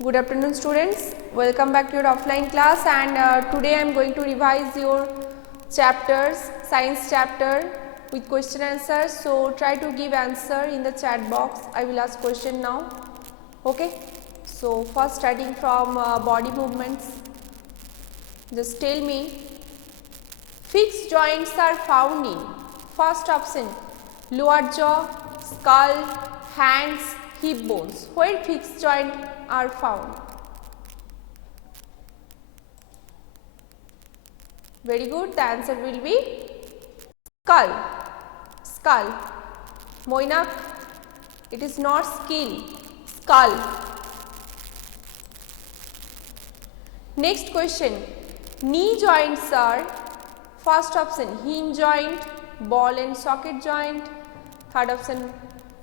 Good afternoon students, welcome back to your offline class and today I am going to revise your chapters, science chapter with question answers. So try to give answer in the chat box. I will ask question now. Okay. So first starting from body movements, just tell me fixed joints are found in first option lower jaw, skull, hands, hip bones. Where fixed joints are found? Very good. The answer will be skull. Skull. Moinak, it is not skill. Skull. Next question. Knee joints are first option hinge joint, ball and socket joint. Third option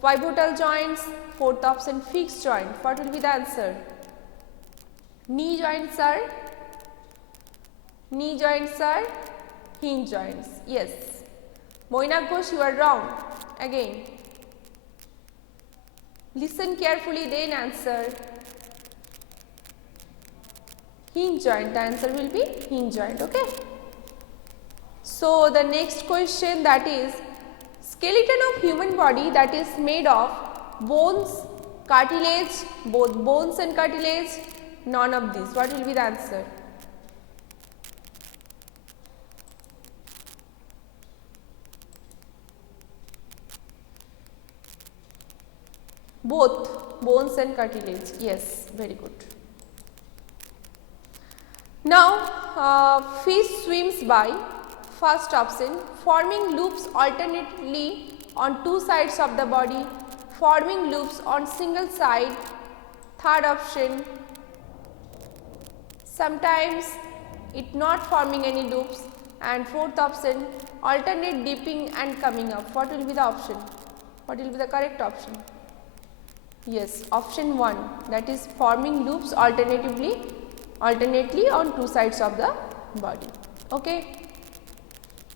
pivotal joints. Fourth option fixed joint. What will be the answer? Knee joints are hinge joints. Yes. Moinak Ghosh, you are wrong. Again. Listen carefully, then answer. Hinge joint. The answer will be hinge joint. Okay. So the next question, that is skeleton of human body that is made of bones, cartilage, both bones and cartilage, none of these. What will be the answer? Both bones and cartilage. Yes, very good. Now fish swims by first option forming loops alternately on two sides of the body, forming loops on single side. Third option sometimes it not forming any loops, and fourth option alternate dipping and coming up. What will be the option? What will be the correct option? Yes, option 1, that is forming loops alternately on two sides of the body. Okay.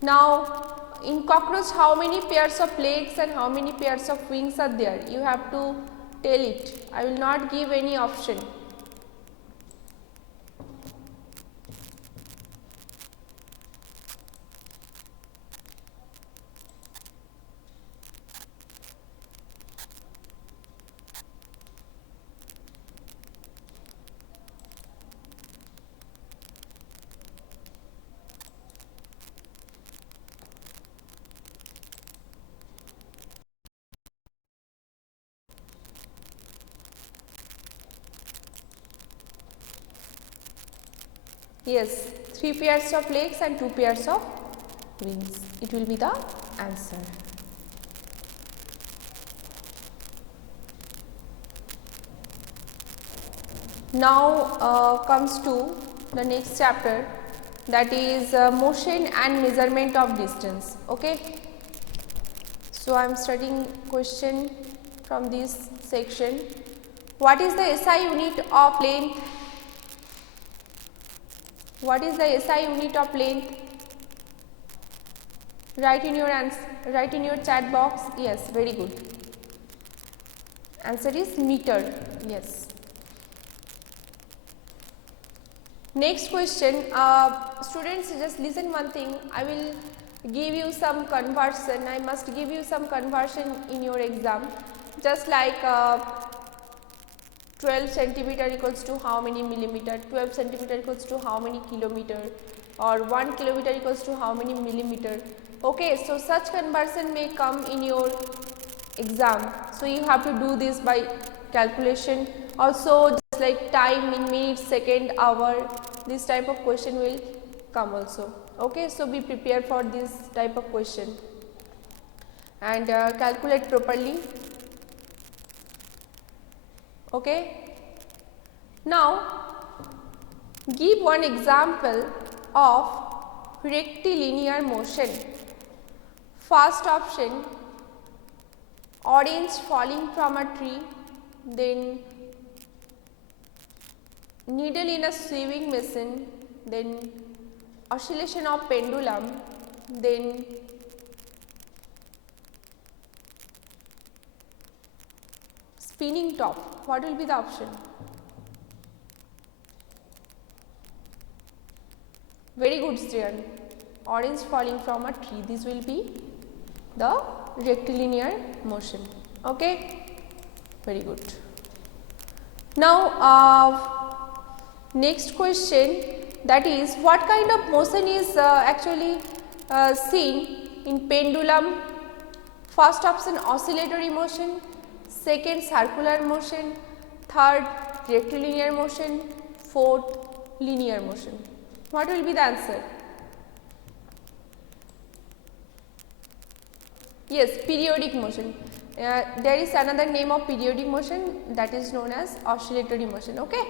Now in cockroach, how many pairs of legs and how many pairs of wings are there? You have to tell it. I will not give any option. Yes, 3 pairs of legs and 2 pairs of wings. It will be the answer. Now comes to the next chapter, that is motion and measurement of distance. Okay. So I am studying question from this section. What is the SI unit of length? What is the SI unit of length? Write in your answer, write in your chat box. Yes, very good. Answer is meter. Yes. Next question. Students, just listen one thing. I will give you some conversion. I must give you some conversion in your exam. Just like 12 centimeter equals to how many millimeter, 12 centimeter equals to how many kilometer, or 1 kilometer equals to how many millimeter. Okay, so such conversion may come in your exam. So you have to do this by calculation. Also just like time in minutes, second, hour, this type of question will come also. Okay, so be prepared for this type of question and calculate properly. Okay. Now give one example of rectilinear motion. First option orange falling from a tree, then needle in a sewing machine, then oscillation of pendulum, then spinning top. What will be the option? Very good, Sriyan. Orange falling from a tree. This will be the rectilinear motion. Okay, very good. Now next question, that is what kind of motion is actually seen in pendulum? First option oscillatory motion, second circular motion, third rectilinear motion, fourth linear motion. What will be the answer? Yes, periodic motion. There is another name of periodic motion, that is known as oscillatory motion. Okay,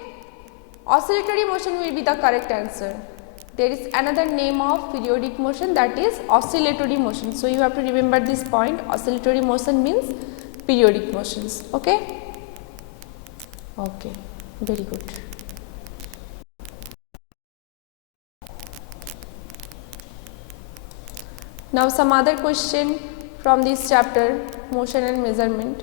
oscillatory motion will be the correct answer. There is another name of periodic motion, that is oscillatory motion. So you have to remember this point. Oscillatory motion means periodic motions. Okay, okay, very good. Now some other question from this chapter, motion and measurement.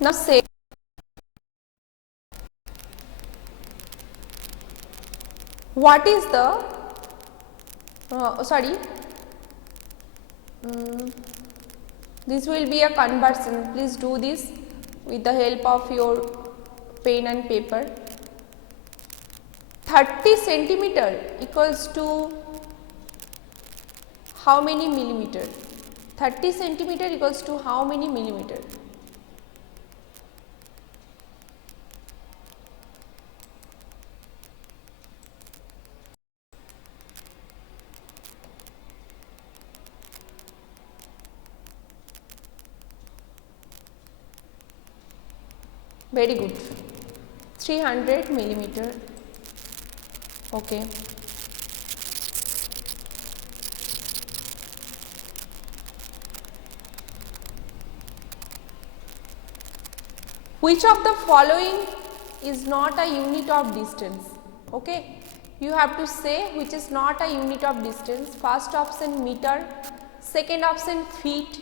Now say, what is the this will be a conversion. Please do this with the help of your pen and paper. 30 centimeter equals to how many millimeter? 30 centimeter equals to how many millimeter? Very good. 300 millimeter. Okay. Which of the following is not a unit of distance? Okay. You have to say which is not a unit of distance. First option meter, second option feet,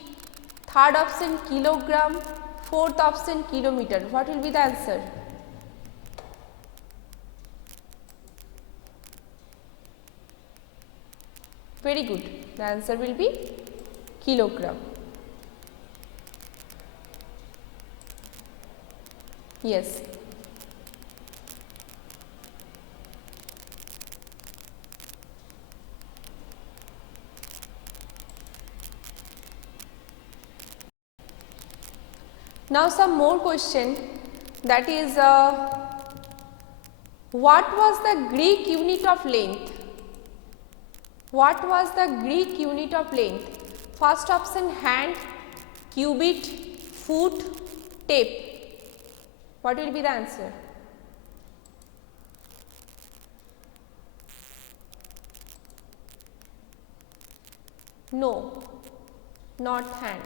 third option kilogram, fourth option kilometer. What will be the answer? Very good. The answer will be kilogram. Yes. Now some more question, that is what was the Greek unit of length? What was the Greek unit of length? First option hand, cubit, foot, tape. What will be the answer? No, not hand.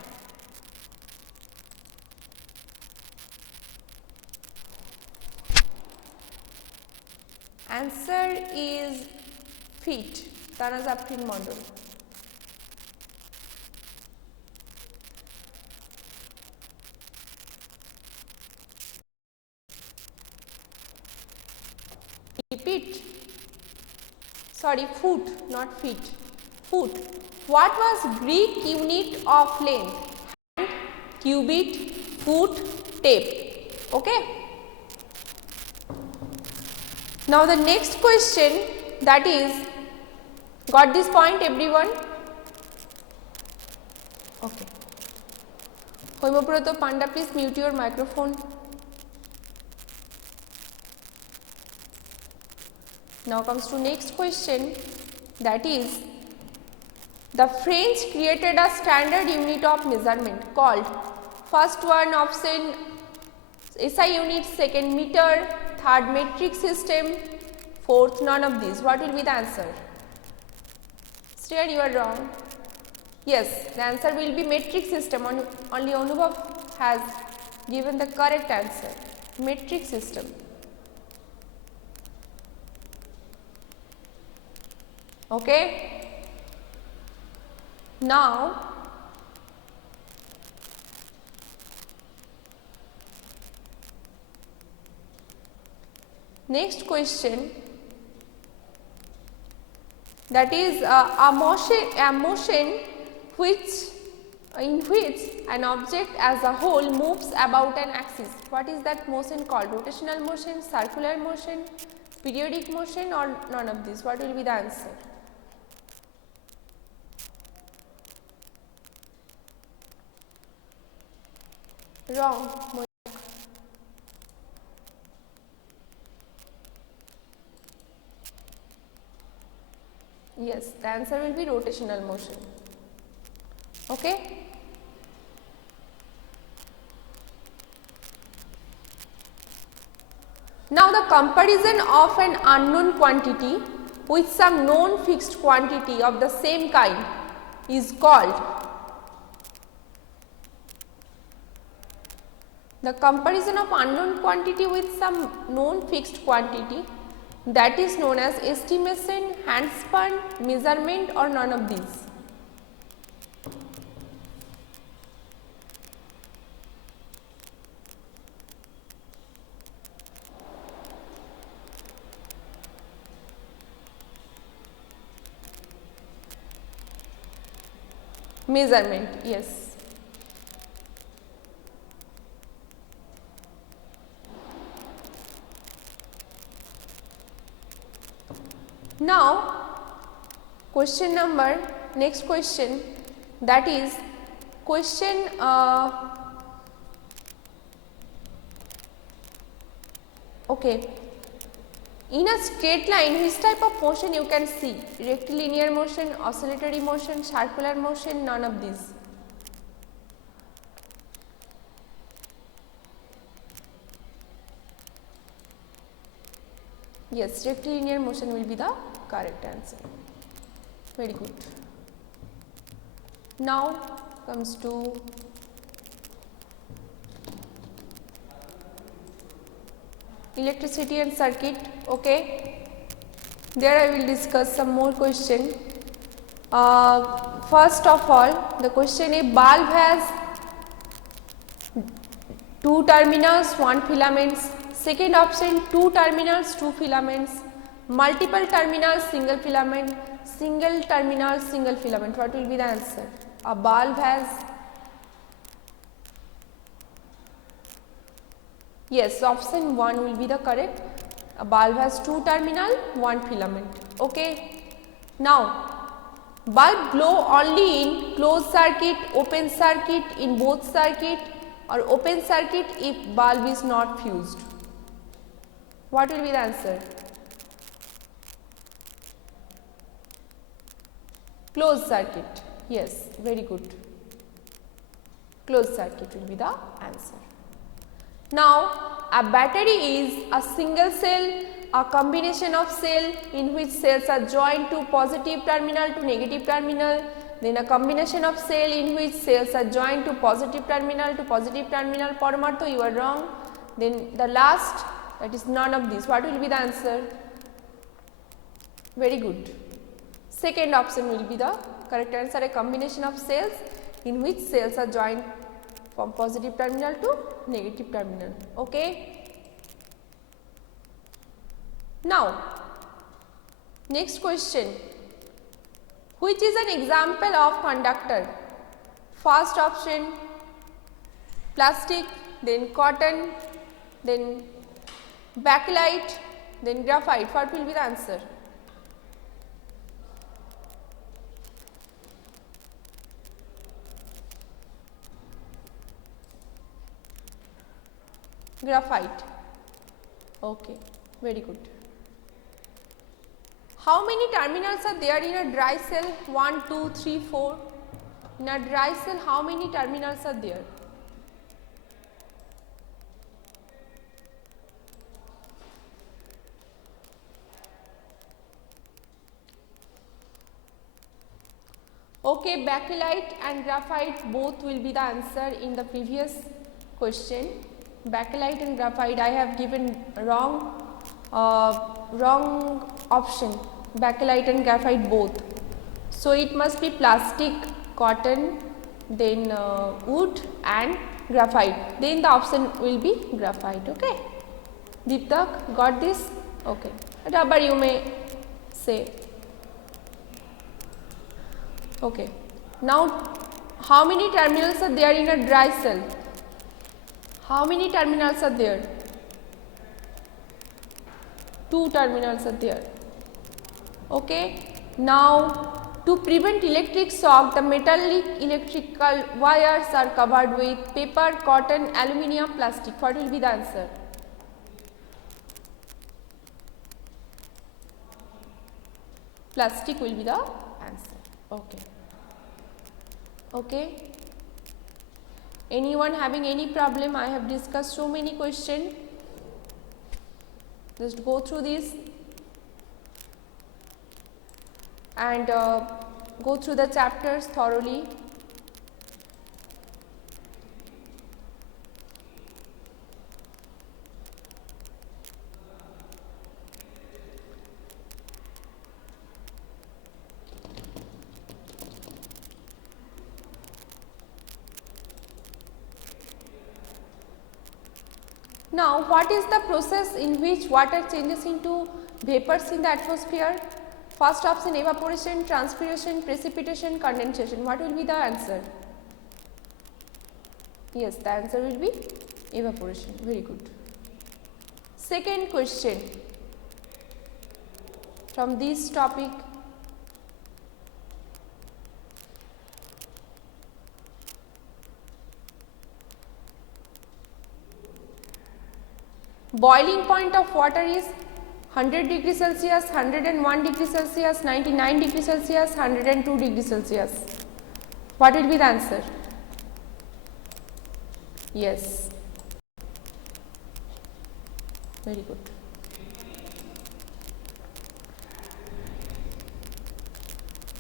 Answer is feet. Tanazaprin model. Repeat. Sorry, foot, not feet. Foot. What was Greek unit of length? Hand, cubit, foot, tape. Okay. Now the next question, that is, got this point everyone? Okay. Homoproto Panda, please mute your microphone. Now comes to next question, that is, the French created a standard unit of measurement called, first one option SI unit, second meter, third metric system, fourth none of these. What will be the answer? Shreyas, you are wrong. Yes, the answer will be metric system. Only Anubhav has given the correct answer. Metric system. Okay. Now, next question, that is a motion in which an object as a whole moves about an axis. What is that motion called? Rotational motion, circular motion, periodic motion, or none of these? What will be the answer? Wrong. Yes, the answer will be rotational motion. Okay. Now, the comparison of an unknown quantity with some known fixed quantity of the same kind is called. The comparison of unknown quantity with some known fixed quantity, that is known as estimation, handspun, measurement, or none of these. Measurement, yes. Now, next question, that is question okay. In a straight line, which type of motion you can see? Rectilinear motion, oscillatory motion, circular motion, none of these. Yes, rectilinear motion will be the correct answer. Very good. Now comes to electricity and circuit. Okay, there I will discuss some more question. First of all, the question: a bulb has 2 terminals, 1 filaments. Second option: 2 terminals, 2 filaments. Multiple terminals, single filament. Single terminal, single filament. What will be the answer? A bulb has, yes, option 1 will be the correct. A bulb has 2 terminal, 1 filament. Okay. Now, bulb glow only in closed circuit, open circuit, in both circuit, or open circuit if bulb is not fused. What will be the answer? Closed circuit. Yes, very good. Closed circuit will be the answer. Now, a battery is a single cell, a combination of cell in which cells are joined to positive terminal to negative terminal, then a combination of cell in which cells are joined to positive terminal. Paramartha, you are wrong. Then the last, that is none of these. What will be the answer? Very good. Second option will be the correct answer, a combination of cells in which cells are joined from positive terminal to negative terminal. Okay. Now, next question. Which is an example of conductor? First option plastic, then cotton, then bakelite, then graphite. What will be the answer? Graphite. Okay, very good. How many terminals are there in a dry cell? 1, 2, 3, 4. In a dry cell, how many terminals are there? Okay, bakelite and graphite both will be the answer in the previous question. Bakelite and graphite, I have given wrong option, bakelite and graphite both. So it must be plastic, cotton, then wood and graphite, then the option will be graphite. Okay, Deeptak, got this? Okay, rubber you may say. Okay, now how many terminals are there in a dry cell? How many terminals are there? 2 terminals are there. Okay, now to prevent electric shock, the metallic electrical wires are covered with paper, cotton, aluminium, plastic. What will be the answer? Plastic will be the answer. Okay. Okay. Anyone having any problem? I have discussed so many questions. Just go through this and go through the chapters thoroughly. Now, what is the process in which water changes into vapors in the atmosphere? First option, evaporation, transpiration, precipitation, condensation. What will be the answer? Yes, the answer will be evaporation. Very good. Second question from this topic. Boiling point of water is 100 degrees Celsius, 101 degrees Celsius, 99 degrees Celsius, 102 degrees Celsius. What will be the answer? Yes. Very good.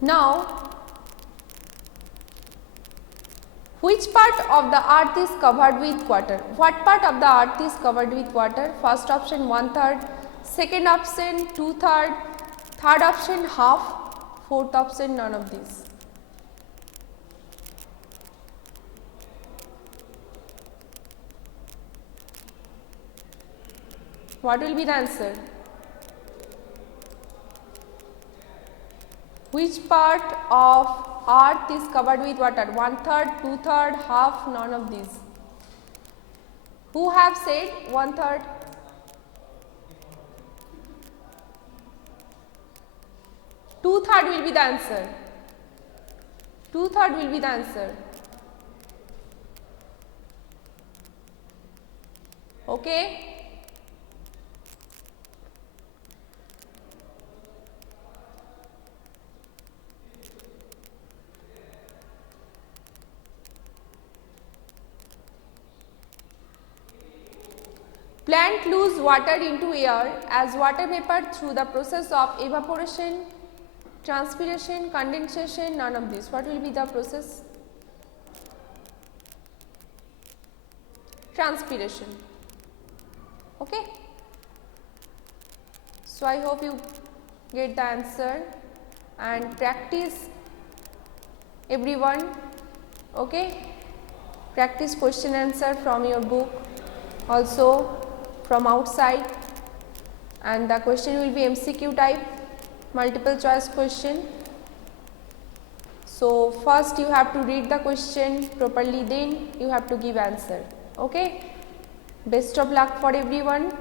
Now, which part of the earth is covered with water? What part of the earth is covered with water? First option 1/3, second option 2/3, third option half, fourth option none of these. What will be the answer? Which part of earth is covered with water? 1/3, 2/3, half, none of these. Who have said 1/3? Two-third will be the answer. 2/3 will be the answer. Okay. Plant lose water into air as water vapor through the process of evaporation, transpiration, condensation, none of this. What will be the process? Transpiration. Okay. So I hope you get the answer and practice everyone. Okay. Practice question answer from your book, also from outside, and the question will be MCQ type, multiple choice question. So first you have to read the question properly, then you have to give answer. Okay, best of luck for everyone.